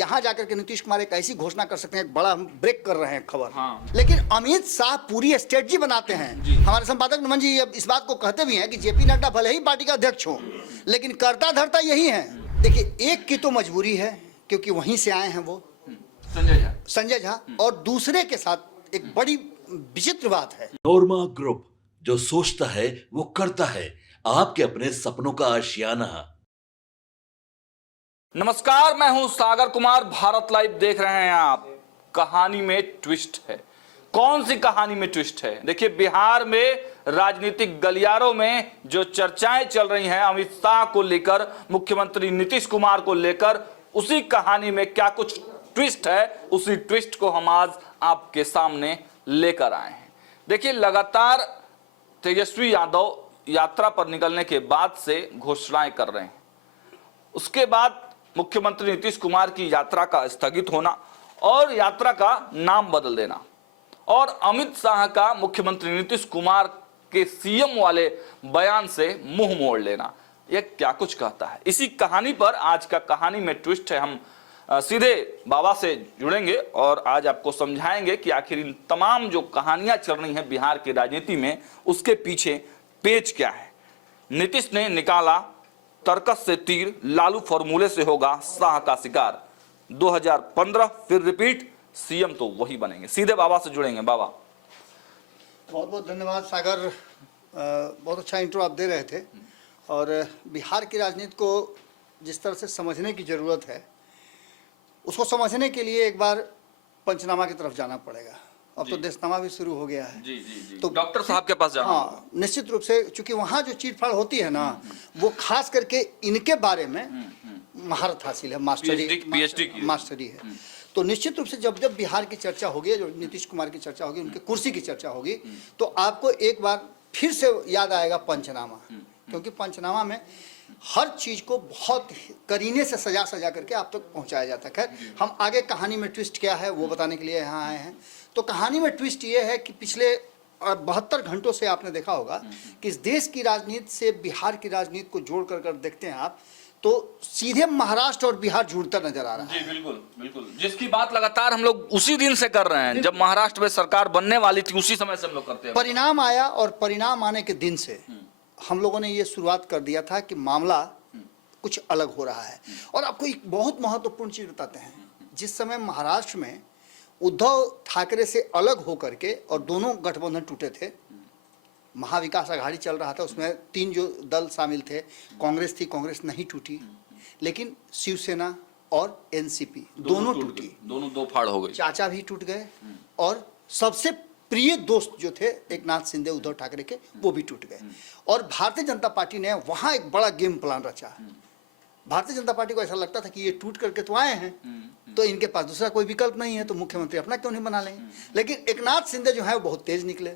यहाँ जाकर के नीतीश कुमार एक ऐसी घोषणा कर सकते हैं, एक बड़ा हम ब्रेक कर रहे हैं खबर। हाँ। लेकिन अमित शाह पूरी स्ट्रेटजी बनाते हैं। हमारे संपादक नमन जी इस बात को कहते भी हैं कि जेपी नड्डा भले ही पार्टी का अध्यक्ष हो, लेकिन करता धरता यही है। देखिए, एक की तो मजबूरी है क्योंकि वहीं से आए हैं वो संजय झा, और दूसरे के साथ एक बड़ी विचित्र बात है, नोरमा ग्रुप, जो सोचता है वो करता है, आपके अपने सपनों का आशियाना। नमस्कार, मैं हूं सागर कुमार, भारत लाइव देख रहे हैं आप। कहानी में ट्विस्ट है। कौन सी कहानी में ट्विस्ट है? देखिए, बिहार में राजनीतिक गलियारों में जो चर्चाएं चल रही हैं अमित शाह को लेकर, मुख्यमंत्री नीतीश कुमार को लेकर, उसी कहानी में क्या कुछ ट्विस्ट है, उसी ट्विस्ट को हम आज आपके सामने लेकर आए हैं। देखिए, लगातार तेजस्वी यादव यात्रा पर निकलने के बाद से घोषणाएं कर रहे हैं। उसके बाद मुख्यमंत्री नीतीश कुमार की यात्रा का स्थगित होना और यात्रा का नाम बदल देना, और अमित शाह का मुख्यमंत्री नीतीश कुमार के सीएम वाले बयान से मुंह मोड़ लेना, यह क्या कुछ कहता है? इसी कहानी पर आज का कहानी में ट्विस्ट है। हम सीधे बाबा से जुड़ेंगे और आज आपको समझाएंगे कि आखिर इन तमाम जो कहानियां चल रही हैं बिहार की राजनीति में, उसके पीछे पेच क्या है। नीतीश ने निकाला तर्कस से तीर, लालू फॉर्मूले से होगा शाह का शिकार। 2015 फिर रिपीट, सीएम तो वही बनेंगे। सीधे बाबा से जुड़ेंगे। बाबा, बहुत बहुत धन्यवाद सागर, बहुत अच्छा इंट्रो आप दे रहे थे। और बिहार की राजनीति को जिस तरह से समझने की ज़रूरत है, उसको समझने के लिए एक बार पंचनामा की तरफ जाना पड़ेगा। अब तो देशनामा भी शुरू हो गया है। जी। तो डॉक्टर साहब के पास जाना। हाँ, निश्चित रूप से, चूंकि वहाँ जो चीट-फाड़ होती है ना, वो खास करके इनके बारे में महारत हासिल है, मास्टरी है। तो निश्चित रूप से जब जब बिहार की चर्चा होगी, जो नीतीश कुमार की चर्चा होगी, उनके कुर्सी की चर्चा होगी, तो आपको एक बार फिर से याद आएगा पंचनामा। क्योंकि पंचनामा में हर चीज़ को बहुत करीने से सजा सजा करके आप तक पहुंचाया जाता है। खैर, हम आगे कहानी में ट्विस्ट क्या है वो बताने के लिए यहाँ आए हैं। तो कहानी में ट्विस्ट ये है कि पिछले 72 घंटों से आपने देखा होगा कि इस देश की राजनीति से बिहार की राजनीति को जोड़ कर देखते हैं आप, तो सीधे महाराष्ट्र और बिहार जुड़ता नजर आ रहा है। जी बिल्कुल। जिसकी बात लगातार हम लोग उसी दिन से कर रहे हैं, जब महाराष्ट्र में सरकार बनने वाली थी, उसी समय से हम लोग करते हैं। परिणाम आया और परिणाम आने के दिन से हम लोगों ने ये शुरुआत कर दिया था कि मामला कुछ अलग हो रहा है। और आपको एक बहुत महत्वपूर्ण चीज बताते हैं, जिस समय महाराष्ट्र में उद्धव ठाकरे से अलग होकर के और दोनों गठबंधन टूटे थे, महाविकास आघाड़ी चल रहा था, उसमें 3 जो दल शामिल थे, कांग्रेस थी, कांग्रेस नहीं टूटी, लेकिन शिवसेना और एनसीपी दोनों टूटी, दोनों दो फाड़ हो गई। चाचा भी टूट गए और सबसे प्रिय दोस्त जो थे एक नाथ शिंदे उद्धव ठाकरे के, वो भी टूट गए। और भारतीय जनता पार्टी ने वहां एक बड़ा गेम प्लान रचा। भारतीय जनता पार्टी को ऐसा लगता था कि ये टूट करके तो आए हैं, तो इनके पास दूसरा कोई विकल्प नहीं है, तो मुख्यमंत्री अपना क्यों नहीं बना लेंगे। लेकिन एक नाथ शिंदे जो है वो बहुत तेज निकले।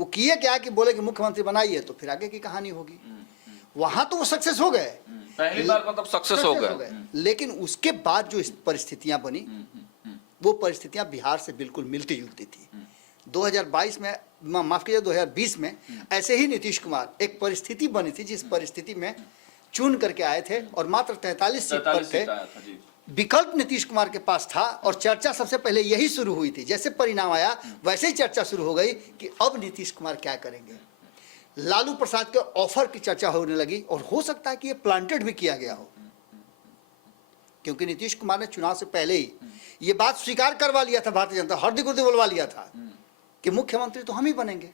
वो किए क्या कि बोले कि मुख्यमंत्री बनाइए, तो फिर आगे की कहानी होगी। वहां तो वो सक्सेस हो गए, पहली बार मतलब सक्सेस हो गए। लेकिन उसके बाद जो परिस्थितियां बनी, वो परिस्थितियां बिहार से बिल्कुल मिलती जुलती थी। 2022 में, माफ कीजिए 2020 में ऐसे ही नीतीश कुमार, एक परिस्थिति बनी थी जिस परिस्थिति में चुन करके आए थे और मात्र 43 सीट पर थे। विकल्प नीतीश कुमार के पास था और चर्चा सबसे पहले यही शुरू हुई थी। जैसे परिणाम आया वैसे ही चर्चा शुरू हो गई कि अब नीतीश कुमार क्या करेंगे। लालू प्रसाद के ऑफर की चर्चा होने लगी और हो सकता है कि ये प्लांटेड भी किया गया हो, क्योंकि नीतीश कुमार ने चुनाव से पहले ही ये बात स्वीकार करवा लिया था, भारतीय जनता हर्दी गुर्दी बोलवा लिया था कि मुख्यमंत्री तो हम ही बनेंगे।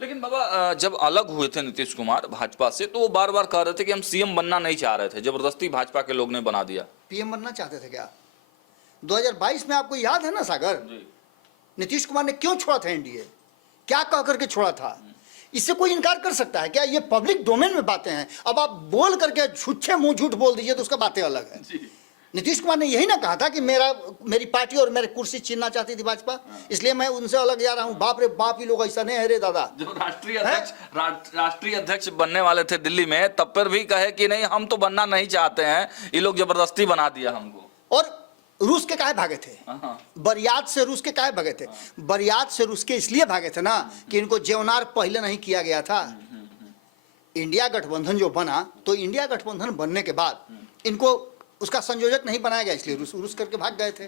लेकिन बाबा, जब अलग हुए थे नीतीश कुमार भाजपा से, तो वो बार बार कह रहे थे कि हम सीएम बनना नहीं चाह रहे थे, जबरदस्ती भाजपा के लोग ने बना दिया। पीएम बनना चाहते थे क्या 2022 में? आपको याद है ना सागर, नीतीश कुमार ने क्यों छोड़ा था एनडीए, क्या कह करके छोड़ा था? इससे कोई इनकार कर सकता है क्या? ये पब्लिक डोमेन में बातें हैं। अब आप बोल करके छुच्छे मुंह झूठ बोल दीजिए तो उसका बातें अलग है। नीतीश कुमार ने यही ना कहा था कि मेरी पार्टी और मेरी कुर्सी छीनना चाहती थी भाजपा, इसलिए मैं उनसे अलग जा रहा हूँ। बाप रे बाप, ये लोग ऐसा नहीं है रे दादा। जो राष्ट्रीय अध्यक्ष बनने वाले थे दिल्ली में, तब पर भी कहे कि नहीं हम तो बनना नहीं चाहते हैं, ये लोग जबरदस्ती बना दिया हमको। और रूस के काहे भागे थे? बरियात से रूस के काहे भागे थे? बरियात से रूस के इसलिए भागे थे ना कि इनको जेवनार पहले नहीं किया गया था। इंडिया गठबंधन जो बना, तो इंडिया गठबंधन बनने के बाद इनको उसका संयोजक नहीं बनाया गया, इसलिए रूस करके भाग गए थे।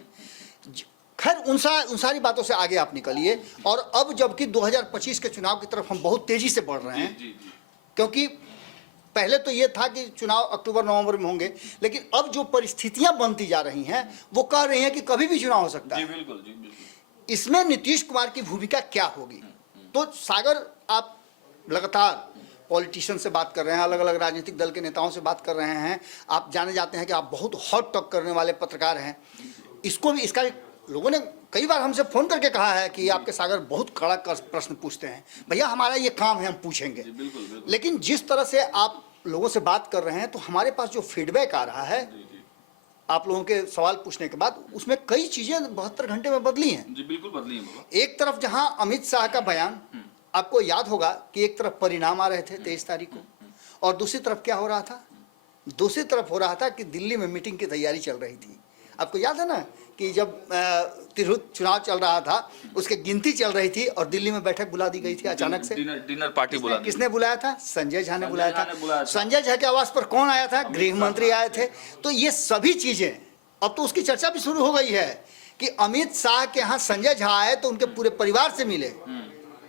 खैर उन सारी बातों से आगे आप निकलिए। और अब जबकि 2025 के चुनाव की तरफ हम बहुत तेजी से बढ़ रहे हैं, क्योंकि पहले तो ये था कि चुनाव अक्टूबर नवंबर में होंगे, लेकिन अब जो परिस्थितियां बनती जा रही हैं वो कह रही हैं कि कभी भी चुनाव हो सकता है। बिल्कुल जी, बिल्कुल। इसमें नीतीश कुमार की भूमिका क्या होगी? तो सागर, आप लगातार पॉलिटिशियन से बात कर रहे हैं, अलग अलग राजनीतिक दल के नेताओं से बात कर रहे हैं, आप जाने जाते हैं कि आप बहुत हॉट टॉक करने वाले पत्रकार हैं। इसको भी, इसका भी लोगों ने कई बार हमसे फ़ोन करके कहा है कि आपके सागर बहुत कड़ा प्रश्न पूछते हैं। भैया हमारा ये काम है, हम पूछेंगे। बिल्कुल, बिल्कुल। लेकिन जिस तरह से आप लोगों से बात कर रहे हैं, तो हमारे पास जो फीडबैक आ रहा है आप लोगों के सवाल पूछने के बाद, उसमें कई चीज़ें 72 घंटे में बदली हैं। जी बिल्कुल बदली हैं बाबा। एक तरफ जहां अमित शाह का बयान, आपको याद होगा कि एक तरफ परिणाम आ रहे थे 23 तारीख को, और दूसरी तरफ क्या हो रहा था? दूसरी तरफ हो रहा था कि दिल्ली में मीटिंग की तैयारी चल रही थी। आपको याद है ना कि जब तिरहुत चुनाव चल रहा था, उसके गिनती चल रही थी और दिल्ली में बैठक बुला दी गई थी अचानक से। डिनर पार्टी बुला दी। किसने बुलाया था? संजय झा ने बुलाया झा ने बुलाया था। था। संजय झा के आवास पर कौन आया था? गृह मंत्री आए थे। तो ये सभी चीजें, अब तो उसकी चर्चा भी शुरू हो गई है कि अमित शाह के यहाँ संजय झा आए तो उनके पूरे परिवार से मिले।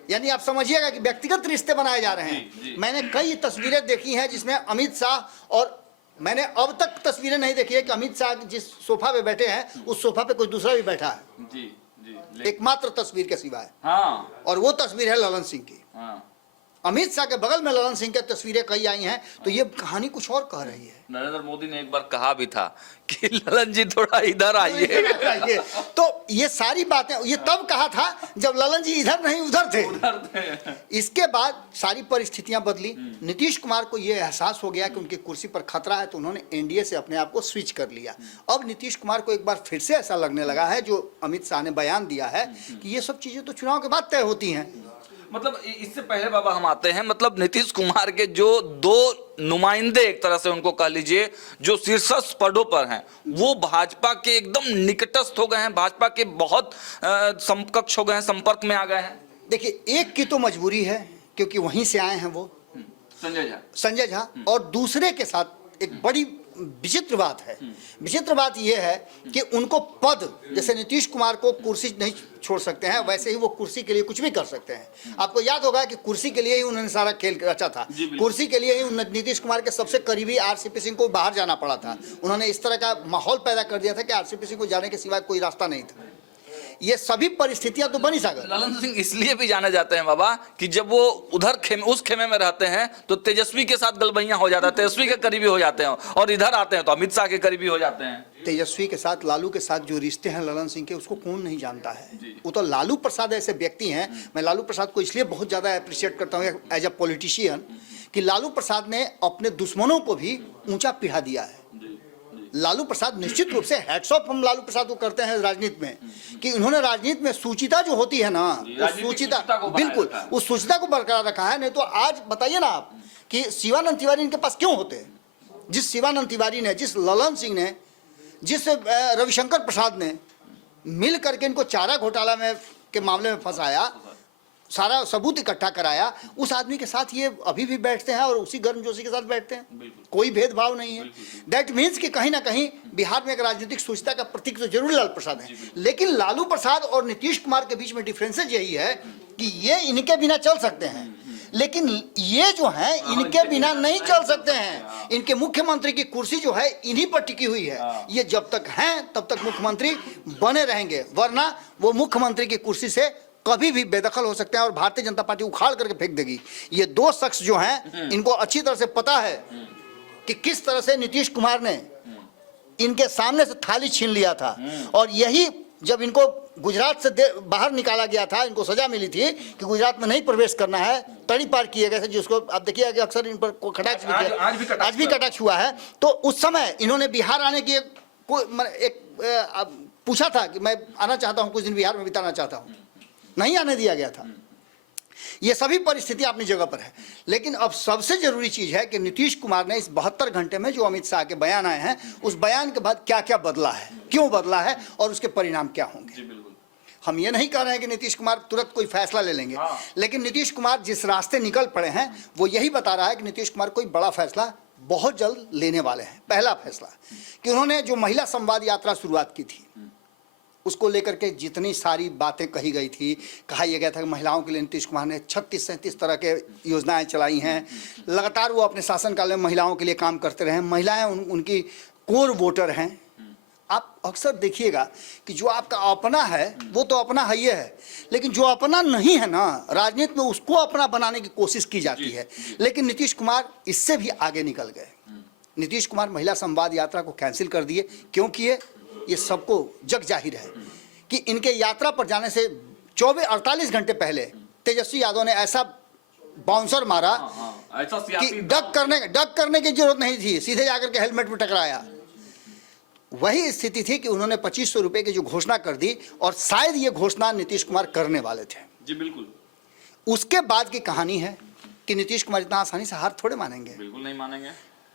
यानी आप समझिएगा कि व्यक्तिगत रिश्ते बनाए जा रहे हैं। मैंने कई तस्वीरें देखी हैं जिसमें अमित शाह, और मैंने अब तक तस्वीरें नहीं देखी है कि अमित शाह जिस सोफा पे बैठे हैं उस सोफा पे कोई दूसरा भी बैठा है। जी जी। एकमात्र तस्वीर के सिवाय। हाँ। और वो तस्वीर है ललन सिंह की। हाँ। अमित शाह के बगल में ललन सिंह की तस्वीरें कई आई हैं, तो ये कहानी कुछ और कह रही है। नरेंद्र मोदी ने एक बार कहा भी था कि ललन जी थोड़ा इधर आइए। तो ये सारी बातें ये तब कहा था जब ललन जी इधर नहीं उधर थे। इसके बाद सारी परिस्थितियां बदली। नीतीश कुमार को ये एहसास हो गया कि उनकी कुर्सी पर खतरा है, तो उन्होंने एनडीए से अपने आप को स्विच कर लिया। अब नीतीश कुमार को एक बार फिर से ऐसा लगने लगा है, जो अमित शाह ने बयान दिया है, कि ये सब चीजें तो चुनाव के बाद तय होती हैं। मतलब इससे पहले बाबा हम आते हैं, मतलब नीतीश कुमार के जो दो नुमाइंदे, एक तरह से उनको कह लीजिए, जो शीर्ष पदों पर हैं, वो भाजपा के एकदम निकटस्थ हो गए हैं, भाजपा के बहुत समकक्ष हो गए हैं, संपर्क में आ गए हैं। देखिए, एक की तो मजबूरी है क्योंकि वहीं से आए हैं वो, संजय झा, और दूसरे के साथ एक बड़ी विचित्र बात है। विचित्र बात यह है कि उनको पद, जैसे नीतीश कुमार को कुर्सी नहीं छोड़ सकते हैं, वैसे ही वो कुर्सी के लिए कुछ भी कर सकते हैं। आपको याद होगा कि कुर्सी के लिए ही उन्होंने सारा खेल रचा था। कुर्सी के लिए ही नीतीश कुमार के सबसे करीबी आरसीपी सिंह को बाहर जाना पड़ा था। उन्होंने इस तरह का माहौल पैदा कर दिया था कि आरसीपी सिंह को जाने के सिवाय कोई रास्ता नहीं था। ये सभी परिस्थितियां तो बनी सागर। ललन सिंह इसलिए भी जाने जाते हैं बाबा कि जब वो उधर उस खेमे में रहते हैं तो तेजस्वी के साथ गलबैया हो जाता है, तेजस्वी के करीबी हो जाते हैं, और इधर आते हैं तो अमित शाह के करीबी हो जाते हैं। तेजस्वी के साथ, लालू के साथ जो रिश्ते हैं ललन सिंह के, उसको कौन नहीं जानता है। वो तो लालू प्रसाद ऐसे व्यक्ति हैं, मैं लालू प्रसाद को इसलिए बहुत ज़्यादा अप्रिशिएट करता हूँ एज अ पॉलिटिशियन, कि लालू प्रसाद ने अपने दुश्मनों को भी ऊंचा पिढ़ा दिया है। लालू प्रसाद निश्चित रूप से हैट्स ऑफ हम लालू प्रसाद को करते हैं राजनीति में, कि उन्होंने राजनीति में सूचिता जो होती है ना, उस सूचिता, बिल्कुल उस सूचिता को बरकरार रखा है। नहीं तो आज बताइए ना आप कि शिवानंद तिवारी इनके पास क्यों होते हैं? जिस शिवानंद तिवारी ने, जिस ललन सिंह ने, जिस रविशंकर प्रसाद ने मिल करके इनको चारा घोटाला में के मामले में फंसाया, सारा सबूत इकट्ठा कराया, उस आदमी के साथ ये अभी भी बैठते हैं और उसी गर्मजोशी के साथ बैठते हैं। कोई भेदभाव नहीं है। दैट मीन्स कि कहीं ना कहीं बिहार में एक राजनीतिक सूचिता का प्रतीक तो जरूर लालू प्रसाद है। लेकिन लालू प्रसाद और नीतीश कुमार के बीच में डिफरेंसेज यही है कि ये इनके बिना चल सकते हैं, लेकिन ये जो है इनके बिना नहीं चल सकते हैं। इनके मुख्यमंत्री की कुर्सी जो है इन्हीं पर टिकी हुई है। ये जब तक हैं तब तक मुख्यमंत्री बने रहेंगे, वरना वो मुख्यमंत्री की कुर्सी से कभी भी बेदखल हो सकते हैं और भारतीय जनता पार्टी उखाड़ करके फेंक देगी। ये दो शख्स जो हैं, इनको अच्छी तरह से पता है कि किस तरह से नीतीश कुमार ने इनके सामने से थाली छीन लिया था, और यही जब इनको गुजरात से बाहर निकाला गया था, इनको सजा मिली थी कि गुजरात में नहीं प्रवेश करना है, तड़ी पार किए गए थे, जिसको आप देखिए कि अक्सर इन पर कटाक्ष आज भी कटाक्ष हुआ है। तो उस समय इन्होंने बिहार आने की एक पूछा था कि मैं आना चाहता हूँ, कुछ दिन बिहार में बिताना चाहता हूँ, नहीं आने दिया गया था। ये सभी परिस्थिति अपनी जगह पर है। लेकिन अब सबसे जरूरी चीज है कि नीतीश कुमार ने इस 72 घंटे में जो अमित शाह के बयान आए हैं, उस बयान के बाद क्या क्या बदला है, क्यों बदला है, और उसके परिणाम क्या होंगे। हम ये नहीं कह रहे हैं कि नीतीश कुमार तुरंत कोई फैसला ले लेंगे, लेकिन नीतीश कुमार जिस रास्ते निकल पड़े हैं वो यही बता रहा है कि नीतीश कुमार कोई बड़ा फैसला बहुत जल्द लेने वाले हैं। पहला फैसला कि उन्होंने जो महिला संवाद यात्रा शुरुआत की थी, उसको लेकर के जितनी सारी बातें कही गई थी, कहा यह गया था कि महिलाओं के लिए नीतीश कुमार ने 36-37 तरह के योजनाएं चलाई हैं। लगातार वो अपने शासनकाल में महिलाओं के लिए काम करते रहे। महिलाएं उनकी कोर वोटर हैं। आप अक्सर देखिएगा कि जो आपका अपना है वो तो अपना है ही है, लेकिन जो अपना नहीं है ना, राजनीति में उसको अपना बनाने की कोशिश की जाती है। लेकिन नीतीश कुमार इससे भी आगे निकल गए। नीतीश कुमार महिला संवाद यात्रा को कैंसिल कर दिए। क्यों किए? ये सबको जग जाहिर है कि इनके यात्रा पर जाने से 48 घंटे पहले तेजस्वी यादव ने ऐसा बाउंसर मारा ऐसा कि डक करने की जरूरत नहीं थी, सीधे जाकर के हेलमेट में टकराया। वही स्थिति थी कि उन्होंने 2500 रुपए की जो घोषणा कर दी, और शायद ये घोषणा नीतीश कुमार करने वाले थे। जी बिल्कुल। उसके बाद की कहानी है कि नीतीश कुमार इतना आसानी से हार थोड़े मानेंगे। बिल्कुल नहीं मानेंगे।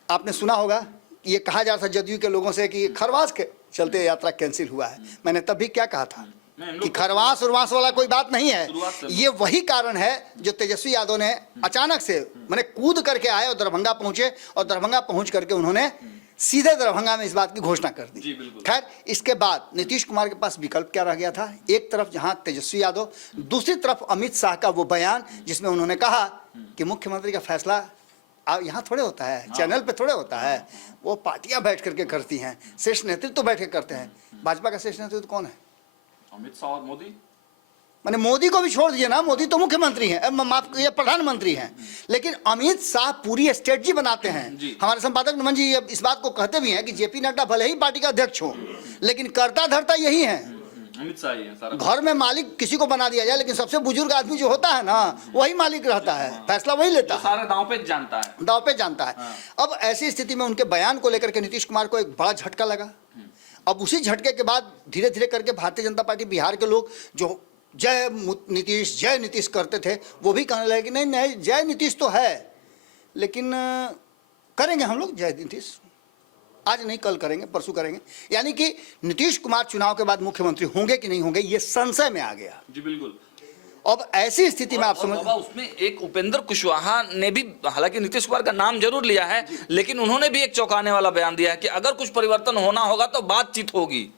आपने सुना होगा, ये कहा जा रहा था जदयू के लोगों से कि खरवास के चलते यात्रा कैंसिल हुआ है। मैंने तब भी क्या कहा था कि खरवास उरवास वाला कोई बात नहीं है। ये वही कारण है जो तेजस्वी यादव ने अचानक से मैंने कूद करके आए और दरभंगा पहुंचे, और दरभंगा पहुंच करके उन्होंने सीधे दरभंगा में इस बात की घोषणा कर दी। खैर, इसके बाद नीतीश कुमार के पास विकल्प क्या रह गया था? एक तरफ जहां तेजस्वी यादव, दूसरी तरफ अमित शाह का वो बयान जिसमें उन्होंने कहा कि मुख्यमंत्री का फैसला अब यहाँ थोड़े होता है, चैनल पे थोड़े होता है, वो पार्टियां बैठ करके करती हैं, शीर्ष नेतृत्व तो बैठ के करते हैं। भाजपा का शीर्ष नेतृत्व कौन है? अमित शाह और मोदी। मैंने मोदी को भी छोड़ दिया ना, मोदी तो मुख्यमंत्री हैं, माफ ये प्रधानमंत्री हैं, लेकिन अमित शाह पूरी स्ट्रेटजी बनाते हैं। हमारे संपादक नमन जी इस बात को कहते भी हैं कि जेपी नड्डा भले ही पार्टी का अध्यक्ष हो, लेकिन करता धरता यही है। अमित शाह ही है सारा। घर में मालिक किसी को बना दिया जाए, लेकिन सबसे बुजुर्ग आदमी जो होता है ना, वही मालिक रहता है, फैसला वही लेता है, सारे दांव पे जानता है। अब ऐसी स्थिति में उनके बयान को लेकर के नीतीश कुमार को एक बड़ा झटका लगा। अब उसी झटके के बाद धीरे धीरे करके भारतीय जनता पार्टी बिहार के लोग जो जय नीतीश करते थे, वो भी कहने लगे कि नहीं जय नीतीश तो है, लेकिन करेंगे हम लोग जय नीतीश, आज नहीं कल करेंगे, परसों करेंगे। यानी कि नीतीश कुमार चुनाव के बाद मुख्यमंत्री होंगे कि नहीं होंगे, ये संशय में आ गया। जी बिल्कुल। अब ऐसी स्थिति में आप समझ, उसमें एक उपेंद्र कुशवाहा ने भी, हालांकि नीतीश कुमार का नाम जरूर लिया है, लेकिन उन्होंने भी एक चौंकाने वाला बयान दिया है कि अगर कुछ परिवर्तन होना होगा तो बातचीत होगी।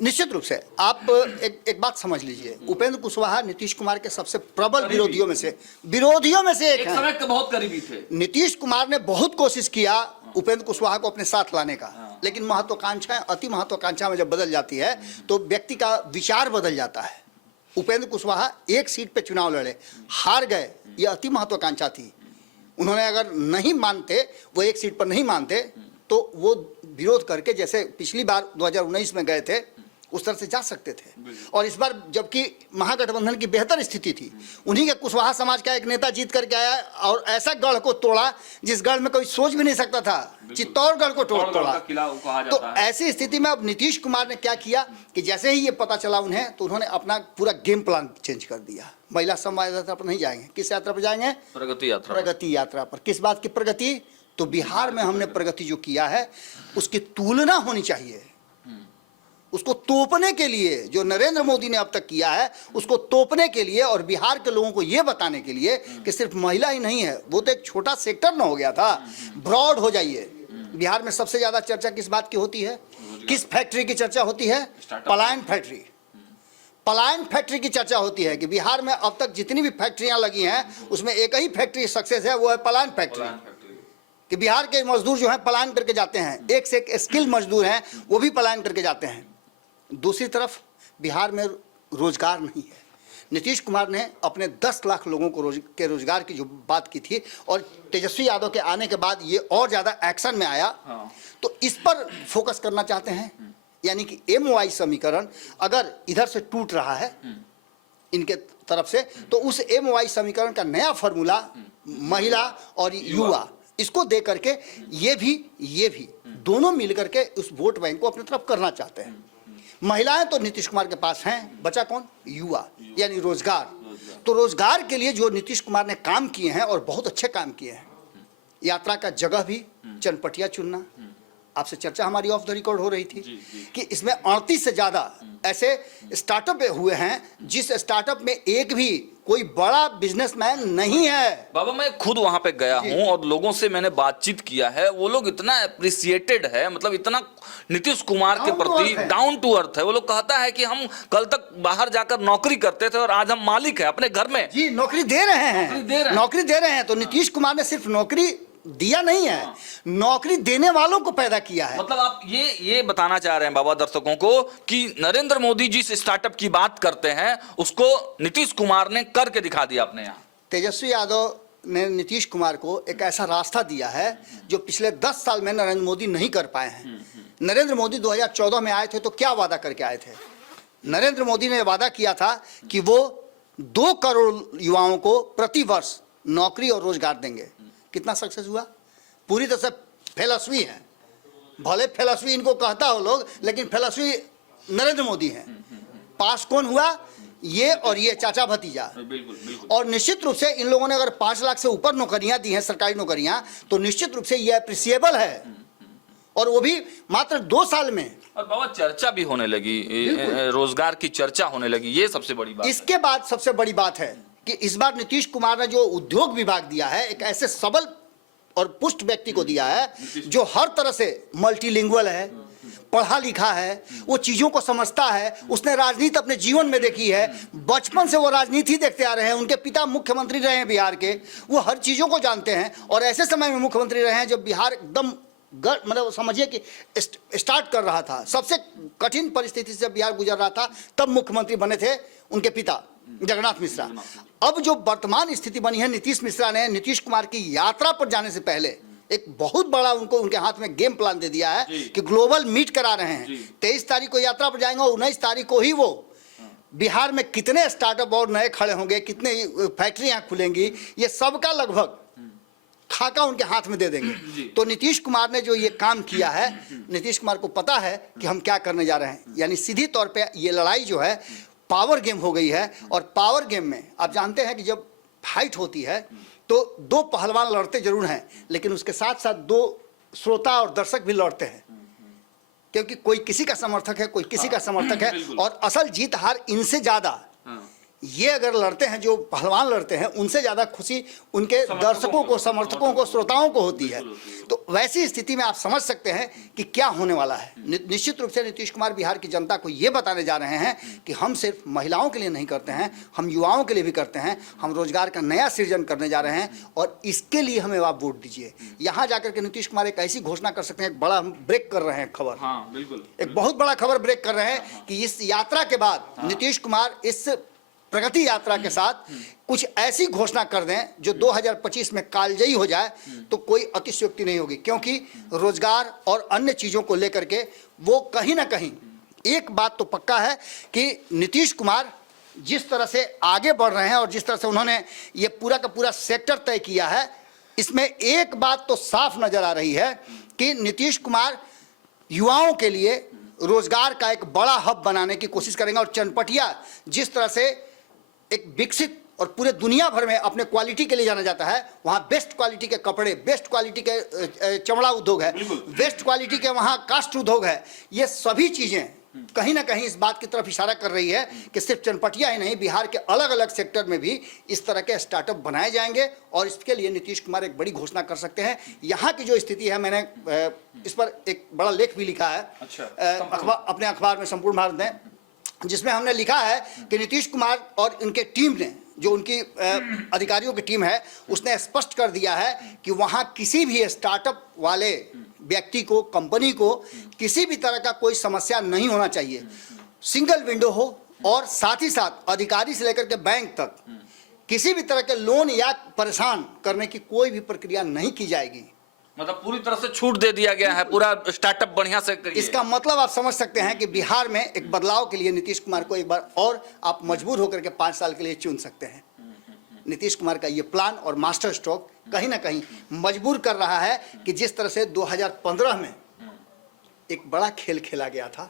निश्चित रूप से आप एक बात समझ लीजिए, उपेंद्र कुशवाहा नीतीश कुमार के सबसे प्रबल विरोधियों में से एक समय के बहुत करीबी थे। नीतीश कुमार ने बहुत कोशिश किया उपेंद्र कुशवाहा को अपने साथ लाने का, लेकिन महत्वाकांक्षाएं अति महत्वाकांक्षा में जब बदल जाती है तो व्यक्ति का विचार बदल जाता है। उपेंद्र कुशवाहा एक सीट पे चुनाव लड़े, हार गए, ये अति महत्वाकांक्षा थी। उन्होंने अगर नहीं मानते, वो एक सीट पर नहीं मानते, तो वो विरोध करके जैसे पिछली बार 2019 में गए थे उस तरह से जा सकते थे। और इस बार जबकि महागठबंधन की बेहतर स्थिति थी, उन्हीं के कुशवाहा समाज का एक नेता जीत करके आया और ऐसा गढ़ को तोड़ा जिस गढ़ में कोई सोच भी नहीं सकता था, चित्तौड़गढ़ को तोड़ा। तो ऐसी स्थिति में अब नीतीश कुमार ने क्या किया कि जैसे ही ये पता चला उन्हें, तो उन्होंने अपना पूरा गेम प्लान चेंज कर दिया। महिला संवाद यात्रा पर नहीं जाएंगे, किस यात्रा पर जाएंगे? प्रगति यात्रा पर। किस बात की प्रगति? तो बिहार में हमने प्रगति जो किया है उसकी तुलना होनी चाहिए। उसको तोपने के लिए जो नरेंद्र मोदी ने अब तक किया है, उसको तोपने के लिए और बिहार के लोगों को यह बताने के लिए कि सिर्फ महिला ही नहीं है, वो तो एक छोटा सेक्टर न हो गया था, ब्रॉड हो जाइए। बिहार में सबसे ज्यादा चर्चा किस बात की होती है? किस फैक्ट्री की चर्चा होती है? पलायन फैक्ट्री। पलायन फैक्ट्री की चर्चा होती है कि बिहार में अब तक जितनी भी फैक्ट्रियां लगी हैं उसमें एक ही फैक्ट्री सक्सेस है, वो है पलायन फैक्ट्री। कि बिहार के मजदूर जो हैं पलायन करके जाते हैं, एक से एक स्किल मजदूर हैं वो भी पलायन करके जाते हैं। दूसरी तरफ बिहार में रोजगार नहीं है। नीतीश कुमार ने अपने 10 लाख लोगों को रोजगार की जो बात की थी, और तेजस्वी यादव के आने के बाद ये और ज़्यादा एक्शन में आया। तो इस पर फोकस करना चाहते हैं। यानी कि MOI समीकरण अगर इधर से टूट रहा है इनके तरफ से, तो उस MOI समीकरण का नया फॉर्मूला महिला और युवा, इसको दे करके ये भी दोनों मिलकर के उस वोट बैंक को अपनी तरफ करना चाहते हैं। महिलाएं तो नीतीश कुमार के पास हैं, बचा कौन? युवा, यानी रोजगार। तो रोजगार के लिए जो नीतीश कुमार ने काम किए हैं और बहुत अच्छे काम किए हैं, यात्रा का जगह भी चनपटिया चुनना, आपसे चर्चा हमारी ऑफ द रिकॉर्ड हो रही थी कि इसमें 38 से ज़्यादा ऐसे स्टार्टअप हुए हैं जिस स्टार्टअप में एक भी कोई बड़ा बिजनेसमैन नहीं है। बाबा मैं खुद वहां पे गया हूं और लोगों से मैंने बातचीत किया है, वो लोग इतना अप्रिसिएटेड है, मतलब इतना नीतीश कुमार के Down to प्रति earth है। डाउन टू अर्थ है। वो लोग कहता है कि हम कल तक बाहर जाकर नौकरी करते थे और आज हम मालिक हैं अपने घर में। जी नौकरी दे रहे हैं, नौकरी दे रहे हैं। तो नीतीश कुमार ने सिर्फ नौकरी दिया नहीं है, नौकरी देने वालों को पैदा किया है। मतलब आप ये बताना चाह रहे हैं बाबा दर्शकों को कि नरेंद्र मोदी जिस स्टार्टअप की बात करते हैं उसको नीतीश कुमार ने करके दिखा दिया अपने यहाँ। तेजस्वी यादव ने नीतीश कुमार को एक ऐसा रास्ता दिया है जो पिछले 10 साल में नरेंद्र मोदी नहीं कर पाए हैं। नरेंद्र मोदी 2014 में आए थे तो क्या वादा करके आए थे? नरेंद्र मोदी ने वादा किया था कि वो 2 करोड़ युवाओं को प्रति वर्ष नौकरी और रोजगार देंगे। कितना सक्सेस हुआ? पूरी तरह से फेलस्वी है। भले फेलस्वी इनको कहता हो लोग, लेकिन फेलस्वी नरेंद्र मोदी हैं। पास कौन हुआ? ये और ये चाचा भतीजा। और निश्चित रूप से इन लोगों ने अगर 5 लाख से ऊपर नौकरियां दी हैं, सरकारी नौकरियां, तो निश्चित रूप से ये अप्रिसिएबल है, और वो भी मात्र 2 साल में। और बाबा चर्चा भी होने लगी, रोजगार की चर्चा होने लगी, ये सबसे बड़ी बात। इसके बाद सबसे बड़ी बात है कि इस बार नीतीश कुमार ने जो उद्योग विभाग दिया है, एक ऐसे सबल और पुष्ट व्यक्ति को दिया है जो हर तरह से मल्टीलिंगुअल है, पढ़ा लिखा है, वो चीजों को समझता है, उसने राजनीति अपने जीवन में देखी है, बचपन से वो राजनीति देखते आ रहे हैं, उनके पिता मुख्यमंत्री रहे हैं बिहार के, वो हर चीजों को जानते हैं, और ऐसे समय में मुख्यमंत्री रहे हैं जब बिहार एकदम मतलब समझिए कि स्टार्ट कर रहा था, सबसे कठिन परिस्थिति से बिहार गुजर रहा था, तब मुख्यमंत्री बने थे उनके पिता जगन्नाथ मिश्रा। अब जो वर्तमान स्थिति बनी है, नीतीश मिश्रा ने नीतीश कुमार की यात्रा पर जाने से पहले एक बहुत बड़ा उनके हाथ में गेम प्लान दे दिया है कि ग्लोबल मीट करा रहे हैं। 23 तारीख को यात्रा पर जाएंगे और 19 तारीख को ही वो बिहार में कितने स्टार्टअप और नए खड़े होंगे, कितने फैक्ट्रियां खुलेंगी, ये सबका लगभग खाका उनके हाथ में दे देंगे। तो नीतीश कुमार ने जो ये काम किया है, नीतीश कुमार को पता है कि हम क्या करने जा रहे हैं। यानी सीधी तौर पे ये लड़ाई जो है पावर गेम हो गई है, और पावर गेम में आप जानते हैं कि जब फाइट होती है तो 2 पहलवान लड़ते जरूर हैं, लेकिन उसके साथ साथ 2 श्रोता और दर्शक भी लड़ते हैं, क्योंकि कोई किसी का समर्थक है, कोई किसी का समर्थक है, और असल जीत हार इनसे ज्यादा ये अगर लड़ते हैं, जो पहलवान लड़ते हैं, उनसे ज्यादा खुशी उनके दर्शकों को, समर्थकों को, श्रोताओं को होती है। तो वैसी स्थिति में आप समझ सकते हैं कि क्या होने वाला है। निश्चित रूप से नीतीश कुमार बिहार की जनता को ये बताने जा रहे हैं कि हम सिर्फ महिलाओं के लिए नहीं करते हैं, हम युवाओं के लिए भी करते हैं, हम रोजगार का नया सृजन करने जा रहे हैं, और इसके लिए हमें आप वोट दीजिए। यहाँ जाकर के नीतीश कुमार एक ऐसी घोषणा कर सकते हैं, एक बड़ा हम ब्रेक कर रहे हैं खबर, हाँ, बिल्कुल एक बहुत बड़ा खबर ब्रेक कर रहे हैं कि इस यात्रा के बाद नीतीश कुमार इस प्रगति यात्रा के साथ कुछ ऐसी घोषणा कर दें जो 2025 में कालजयी हो जाए, तो कोई अतिशयोक्ति नहीं होगी, क्योंकि रोजगार और अन्य चीजों को लेकर के वो कहीं ना कहीं एक बात तो पक्का है कि नीतीश कुमार जिस तरह से आगे बढ़ रहे हैं और जिस तरह से उन्होंने ये पूरा का पूरा सेक्टर तय किया है, इसमें एक बात तो साफ नजर आ रही है कि नीतीश कुमार युवाओं के लिए रोजगार का एक बड़ा हब बनाने की कोशिश करेंगे। और चनपटिया जिस तरह से एक विकसित और पूरे दुनिया भर में अपने क्वालिटी के लिए जाना जाता है, वहाँ बेस्ट क्वालिटी के कपड़े, बेस्ट क्वालिटी के चमड़ा उद्योग है, बेस्ट क्वालिटी के वहाँ कास्ट उद्योग है। ये सभी चीज़ें कहीं ना कहीं इस बात की तरफ इशारा कर रही है कि सिर्फ चनपटिया ही नहीं, बिहार के अलग अलग सेक्टर में भी इस तरह के स्टार्टअप बनाए जाएंगे, और इसके लिए नीतीश कुमार एक बड़ी घोषणा कर सकते हैं। यहाँ की जो स्थिति है, मैंने इस पर एक बड़ा लेख भी लिखा है अपने अखबार में संपूर्ण भारत में, जिसमें हमने लिखा है कि नीतीश कुमार और इनके टीम ने, जो उनकी अधिकारियों की टीम है, उसने स्पष्ट कर दिया है कि वहाँ किसी भी स्टार्टअप वाले व्यक्ति को, कंपनी को किसी भी तरह का कोई समस्या नहीं होना चाहिए। सिंगल विंडो हो, और साथ ही साथ अधिकारी से लेकर के बैंक तक किसी भी तरह के लोन या परेशान करने की कोई भी प्रक्रिया नहीं की जाएगी। मतलब पूरी तरह से छूट दे दिया गया है, पूरा स्टार्टअप बढ़िया से करिए। इसका मतलब आप समझ सकते हैं कि बिहार में एक बदलाव के लिए नीतीश कुमार को एक बार और आप मजबूर होकर के 5 साल के लिए चुन सकते हैं। नीतीश कुमार का ये प्लान और मास्टर स्ट्रोक कहीं ना कहीं मजबूर कर रहा है कि जिस तरह से 2015 में एक बड़ा खेल खेला गया था,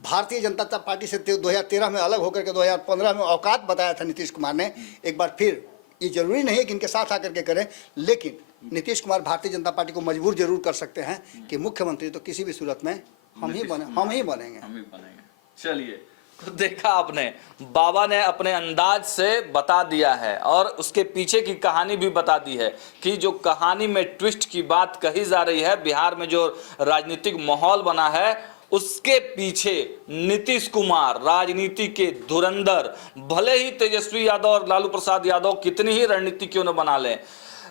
भारतीय जनता पार्टी से 2013 में अलग होकर के 2015 में औकात बताया था नीतीश कुमार ने। एक बार फिर, ये जरूरी नहीं है कि इनके साथ आकर के करें, लेकिन नीतीश कुमार भारतीय जनता पार्टी को मजबूर जरूर कर सकते हैं कि मुख्यमंत्री तो किसी भी सूरत में हम ही बनेंगे। चलिए, तो देखा आपने, बाबा ने अपने अंदाज से बता दिया है और उसके पीछे की कहानी भी बता दी है कि जो कहानी में ट्विस्ट की बात कही जा रही है, बिहार में जो राजनीतिक माहौल बना है उसके पीछे नीतीश कुमार राजनीति के धुरंधर, भले ही तेजस्वी यादव और लालू प्रसाद यादव कितनी ही रणनीति क्यों न बना लें,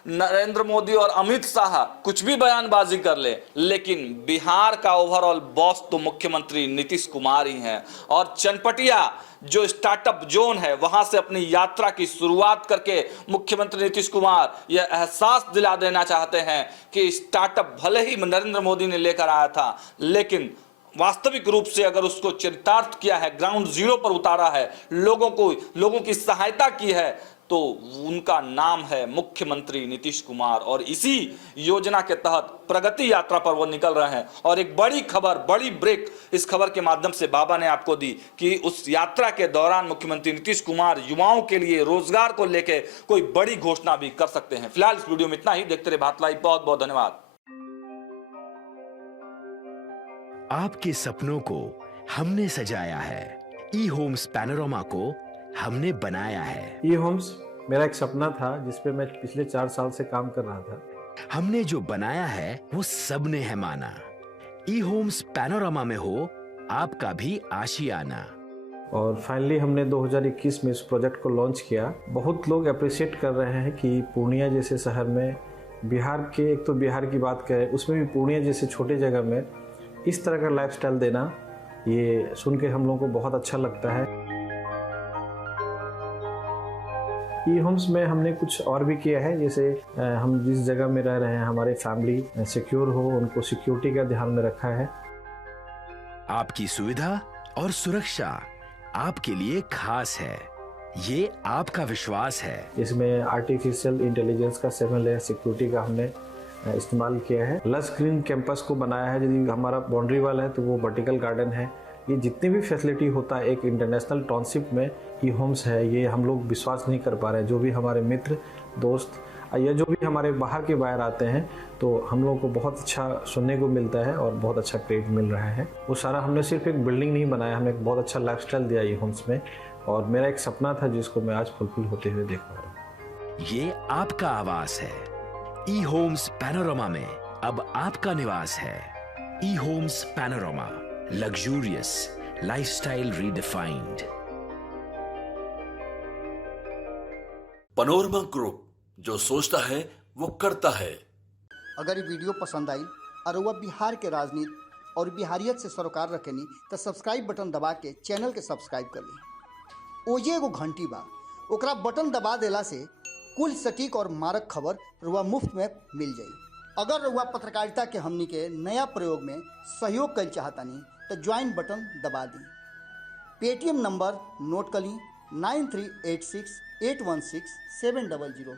नरेंद्र मोदी और अमित शाह कुछ भी बयानबाजी कर ले, लेकिन बिहार का ओवरऑल बॉस तो मुख्यमंत्री नीतीश कुमार ही हैं। और चनपटिया जो स्टार्टअप जोन है वहां से अपनी यात्रा की शुरुआत करके मुख्यमंत्री नीतीश कुमार यह एहसास दिला देना चाहते हैं कि स्टार्टअप भले ही नरेंद्र मोदी ने लेकर आया था, लेकिन वास्तविक रूप से अगर उसको चरितार्थ किया है, ग्राउंड जीरो पर उतारा है, लोगों की सहायता की है, तो उनका नाम है मुख्यमंत्री नीतीश कुमार। और इसी योजना के तहत प्रगति यात्रा पर वो निकल रहे हैं। और एक बड़ी खबर, बड़ी ब्रेक इस खबर के माध्यम से बाबा ने आपको दी कि उस यात्रा के दौरान मुख्यमंत्री नीतीश कुमार युवाओं के लिए रोजगार को लेकर कोई बड़ी घोषणा भी कर सकते हैं। फिलहाल इस वीडियो में इतना ही। देखते रहे भारत लाइव। बहुत बहुत धन्यवाद। आपके सपनों को हमने सजाया है, ई होम्स पैनोरमा को हमने बनाया है। ई होम्स मेरा एक सपना था जिस पे मैं पिछले 4 साल से काम कर रहा था। हमने जो बनाया है वो सबने है माना। ई होम्स पैनोरमा में हो आपका भी आशियाना। और फाइनली हमने 2021 में इस प्रोजेक्ट को लॉन्च किया। बहुत लोग अप्रिशिएट कर रहे हैं कि पूर्णिया जैसे शहर में, बिहार के, एक तो बिहार की बात करें उसमें भी पूर्णिया जैसे छोटे जगह में इस तरह का लाइफस्टाइल देना, ये सुन के हम लोगों को बहुत अच्छा लगता है। ई होम्स में हमने कुछ और भी किया है, जैसे हम जिस जगह में रह रहे हैं हमारी फैमिली सिक्योर हो, उनको सिक्योरिटी का ध्यान में रखा है। आपकी सुविधा और सुरक्षा आपके लिए खास है, ये आपका विश्वास है। इसमें आर्टिफिशियल इंटेलिजेंस का 7 लेयर सिक्योरिटी का हमने इस्तेमाल किया है। लस ग्रीन कैंपस को बनाया है। यदि हमारा बाउंड्री वाल है तो वो वर्टिकल गार्डन है। ये जितनी भी फैसिलिटी होता है एक इंटरनेशनल टाउनशिप में ई होम्स है, ये हम लोग विश्वास नहीं कर पा रहे हैं। जो भी हमारे मित्र, दोस्त या जो भी हमारे बाहर के बाहर आते हैं तो हम लोगों को बहुत अच्छा सुनने को मिलता है और बहुत अच्छा क्रेडिट मिल रहा है। वो सारा हमने सिर्फ एक बिल्डिंग नहीं बनाया, हमने एक बहुत अच्छा लाइफस्टाइल दिया ई होम्स में। और मेरा एक सपना था जिसको मैं आज फुलफिल होते हुए देख पा रहा हूँ। ये आपका आवास है। ई होम्स पैनोरमा में अब आपका निवास है। E homes panorama, luxurious lifestyle redefined. Panorama group, जो सोचता है वो करता है। अगर ये वीडियो पसंद आई और वह बिहार के राजनीति और बिहारियत से सरोकार रखेनी तो सब्सक्राइब बटन दबा के चैनल के सब्सक्राइब कर ली। ओजे एगो घंटी बा, ओकरा बटन दबा देला से कुल सटीक और मारक खबर रुआ मुफ्त में मिल जाई। अगर रुआ पत्रकारिता के हमनी के नया प्रयोग में सहयोग कर चाहतानी तो ज्वाइन बटन दबा दी। पेटीएम नंबर नोट कर ली 9386 816 700।